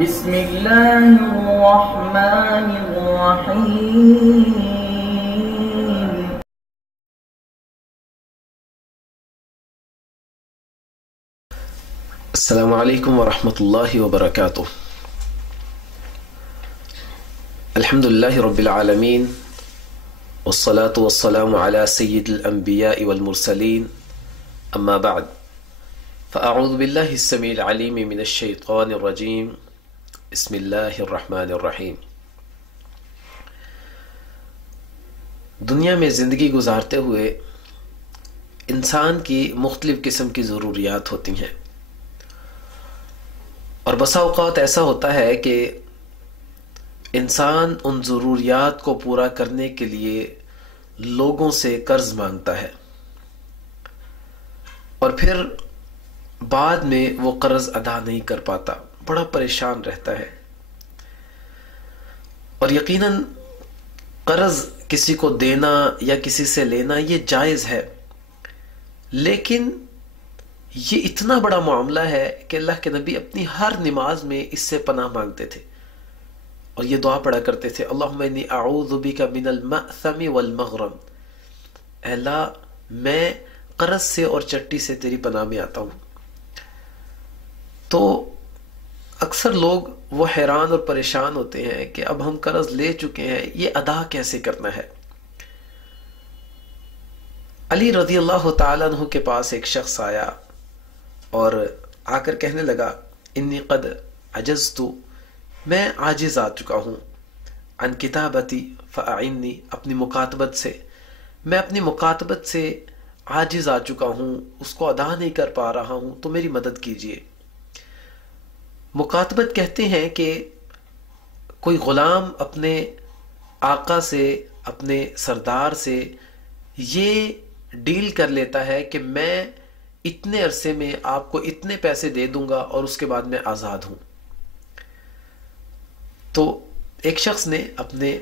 بسم الله الرحمن الرحيم. السلام عليكم ورحمة الله وبركاته. الحمد لله رب العالمين، والصلاة والسلام على سيد الأنبياء والمرسلين، أما بعد، فأعوذ بالله السميع العليم من الشيطان الرجيم، بسم الله الرحمن الرحیم۔ دنیا میں زندگی گزارتے ہوئے انسان کی مختلف قسم کی ضروریات ہوتی ہیں، اور بسا اوقات ایسا ہوتا ہے کہ انسان ان ضروریات کو پورا کرنے کے لیے لوگوں سے قرض مانگتا ہے، اور پھر بعد میں وہ قرض ادا نہیں کر پاتا، بڑا پریشان رہتا ہے۔ اور یقیناً قرض کسی کو دینا یا کسی سے لینا یہ جائز ہے، لیکن یہ اتنا بڑا معاملہ ہے کہ اللہ کے نبی اپنی ہر نماز میں اس سے پناہ مانگتے تھے، اور یہ دعا پڑھا کرتے تھے، اللہم انی اعوذ بک من المأثم والمغرم، اے اللہ میں قرض سے اور چٹی سے تیری پناہ میں آتا ہوں۔ تو اکثر لوگ وہ حیران اور پریشان ہوتے ہیں کہ اب ہم قرض لے چکے ہیں، یہ ادا کیسے کرنا ہے۔ علی رضی اللہ تعالیٰ عنہ کے پاس ایک شخص آیا اور آ کر کہنے لگا، انی قد عجزت، میں عاجز آ چکا ہوں، عن کتابتی فاعنی، اپنی مکاتبت سے، میں اپنی مکاتبت سے عاجز آ چکا ہوں، اس کو ادا نہیں کر پا رہا ہوں، تو میری مدد کیجیے۔ مکاتبت کہتے ہیں کہ کوئی غلام اپنے آقا سے، اپنے سردار سے یہ ڈیل کر لیتا ہے کہ میں اتنے عرصے میں آپ کو اتنے پیسے دے دوں گا اور اس کے بعد میں آزاد ہوں۔ تو ایک شخص نے اپنے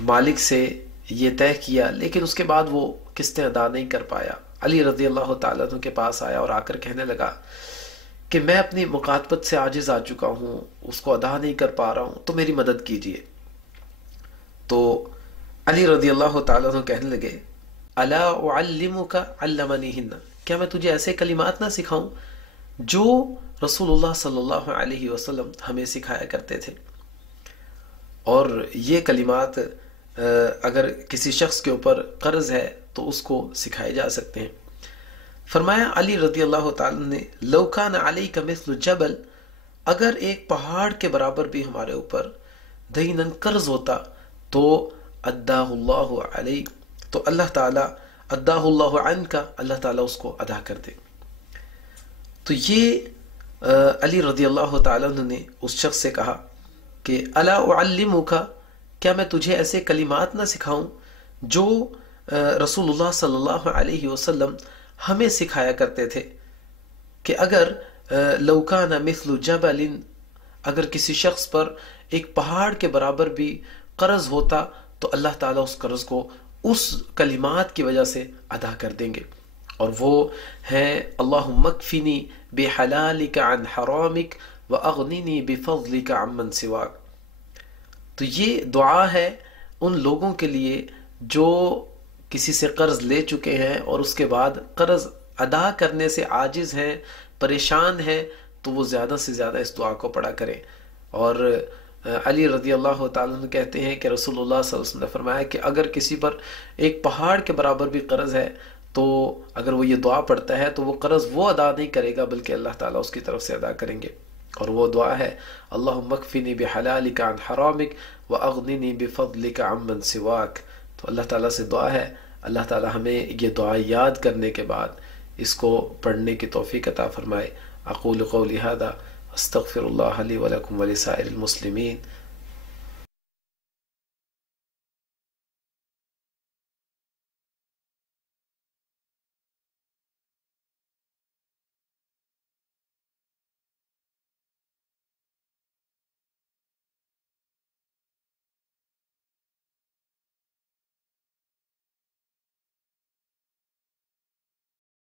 مالک سے یہ طے کیا، لیکن اس کے بعد وہ قسطیں ادا نہیں کر پایا۔ علی رضی اللہ تعالیٰ عنہ کے پاس آیا اور آ کر کہنے لگا کہ میں اپنی مکاتبت سے عاجز آ چکا ہوں، اس کو ادا نہیں کر پا رہا ہوں، تو میری مدد کیجیے۔ تو علی رضی اللہ تعالیٰ عنہ کہنے لگے، الا اعلمک علمنیہن، کیا میں تجھے ایسے کلمات نہ سکھاؤں جو رسول اللہ صلی اللہ علیہ وسلم ہمیں سکھایا کرتے تھے۔ اور یہ کلمات اگر کسی شخص کے اوپر قرض ہے تو اس کو سکھائے جا سکتے ہیں۔ فرمایا علی رضی اللہ تعالیٰ نے، لو کان علیک مثل جبل، اگر ایک پہاڑ کے برابر بھی ہمارے اوپر دینن قرض ہوتا تو اداہ اللہ علیک، تو اللہ تعالیٰ اداہ اللہ عنک، اللہ تعالیٰ اس کو ادا کر دے۔ تو یہ علی رضی اللہ تعالیٰ نے اس شخص سے کہا کہ الا اعلمک، کیا میں تجھے ایسے کلمات نہ سکھاؤں جو رسول اللہ صلی اللہ علیہ وسلم ہمیں سکھایا کرتے تھے، کہ اگر لو کان مثل جبل، اگر کسی شخص پر ایک پہاڑ کے برابر بھی قرض ہوتا تو اللہ تعالیٰ اس قرض کو اس کلمات کی وجہ سے ادا کر دیں گے، اور وہ ہیں اللہم اکفنی بحلالک عن حرامک واغننی بفضلک عمن سواک۔ تو یہ دعا ہے ان لوگوں کے لیے جو کسی سے قرض لے چکے ہیں اور اس کے بعد قرض ادا کرنے سے عاجز ہیں، پریشان ہیں، تو وہ زیادہ سے زیادہ اس دعا کو پڑھا کریں۔ اور علی رضی اللہ تعالیٰ عنہ کہتے ہیں کہ رسول اللہ صلی اللہ علیہ وسلم نے فرمایا کہ اگر کسی پر ایک پہاڑ کے برابر بھی قرض ہے تو اگر وہ یہ دعا پڑھتا ہے تو وہ قرض وہ ادا نہیں کرے گا بلکہ اللہ تعالیٰ اس کی طرف سے ادا کریں گے۔ اور وہ دعا ہے اللہم اکفنی بحلالک عن حرامک واغننی بفضلک عمن سواک۔ تو اللہ تعالیٰ سے دعا ہے اللہ تعالیٰ ہمیں یہ دعا یاد کرنے کے بعد اس کو پڑھنے کی توفیق عطا فرمائے۔ اقول قولی ھذا استغفر اللہ لی ولکم ولسائر المسلمین۔